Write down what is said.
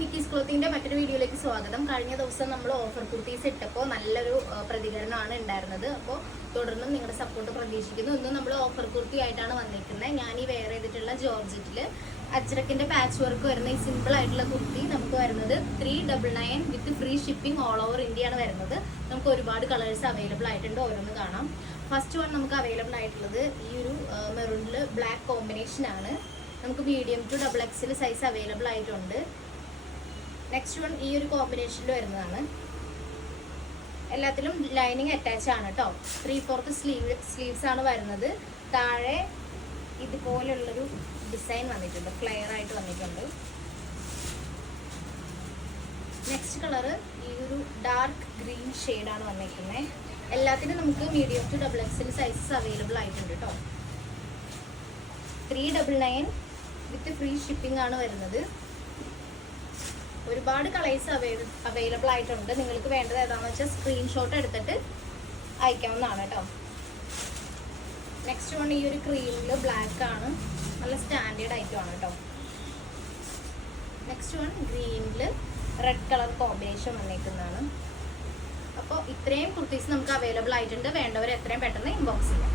Nikki's ക്ലോത്തിങ്ങിന്റെ മറ്റൊരു വീഡിയോയിലേക്ക് സ്വാഗതം. കഴിഞ്ഞ ദിവസം നമ്മൾ ഓഫർ കുർത്തീസ് ഇട്ടപ്പോൾ നല്ലൊരു പ്രതികരണമാണ് ഉണ്ടായിരുന്നത്. അപ്പോൾ തുടർന്നും നിങ്ങളുടെ സപ്പോർട്ട് പ്രതീക്ഷിക്കുന്നു. ഇന്ന് നമ്മൾ ഓഫർ കുർത്തി ആയിട്ടാണ് വന്നിരിക്കുന്നത്. ഞാൻ ഈ വെയർ ചെയ്തിട്ടുള്ള ജോർജറ്റിൽ അജ്രക്കിന്റെ പാച്ച് വർക്ക് വരുന്ന ഈ സിമ്പിൾ ആയിട്ടുള്ള കുർത്തി നമുക്ക് വരുന്നത് 399 വിത്ത് free shipping all over India ആണ് വരുന്നത്. നമുക്ക് ഒരുപാട് കളേഴ്സ് അവൈലബിൾ ആയിട്ടുണ്ട്, ഓരോന്ന് കാണാം. ഫസ്റ്റ് വൺ നമുക്ക് അവൈലബിൾ ആയിട്ടുള്ളത് ഈ ഒരു മെറൂണിൽ ബ്ലാക്ക് കോമ്പിനേഷൻ ആണ്. നമുക്ക് medium to XXL size available ആയിട്ടുണ്ട്. നെക്സ്റ്റ് വൺ ഈ ഒരു കോമ്പിനേഷനിൽ വരുന്നതാണ്. എല്ലാത്തിലും ലൈനിങ് അറ്റാച്ച് ആണ് കേട്ടോ. 3/4 സ്ലീവ്സ് ആണ് വരുന്നത്. താഴെ ഇതുപോലുള്ളൊരു ഡിസൈൻ വന്നിട്ടുണ്ട്, ഫ്ലെയർ ആയിട്ട് വന്നിട്ടുണ്ട്. നെക്സ്റ്റ് കളറ് ഈ ഒരു ഡാർക്ക് ഗ്രീൻ ഷെയ്ഡാണ് വന്നിരിക്കുന്നത്. എല്ലാത്തിനും നമുക്ക് medium to XXL sizes available ആയിട്ടുണ്ട് കേട്ടോ. 399 വിത്ത് ഫ്രീ ഷിപ്പിംഗ് ആണ് വരുന്നത്. ഒരുപാട് കളേഴ്സ് അവൈലബിൾ ആയിട്ടുണ്ട്. നിങ്ങൾക്ക് വേണ്ടത് ഏതാണെന്ന് വെച്ചാൽ സ്ക്രീൻഷോട്ട് എടുത്തിട്ട് അയക്കാവുന്നതാണ് കേട്ടോ. നെക്സ്റ്റ് വൺ ഈ ഒരു ക്രീമിൽ ബ്ലാക്ക് ആണ്, നല്ല സ്റ്റാൻഡേർഡ് ഐറ്റമാണ് കേട്ടോ. നെക്സ്റ്റ് വൺ ഗ്രീനിൽ റെഡ് കളർ കോമ്പിനേഷൻ വന്നിരിക്കുന്നതാണ്. അപ്പോൾ ഇത്രയും കുർത്തീസ് നമുക്ക് അവൈലബിൾ ആയിട്ടുണ്ട്. വേണ്ടവർ എത്രയും പെട്ടെന്ന് ഇൻബോക്സ് ചെയ്യാം.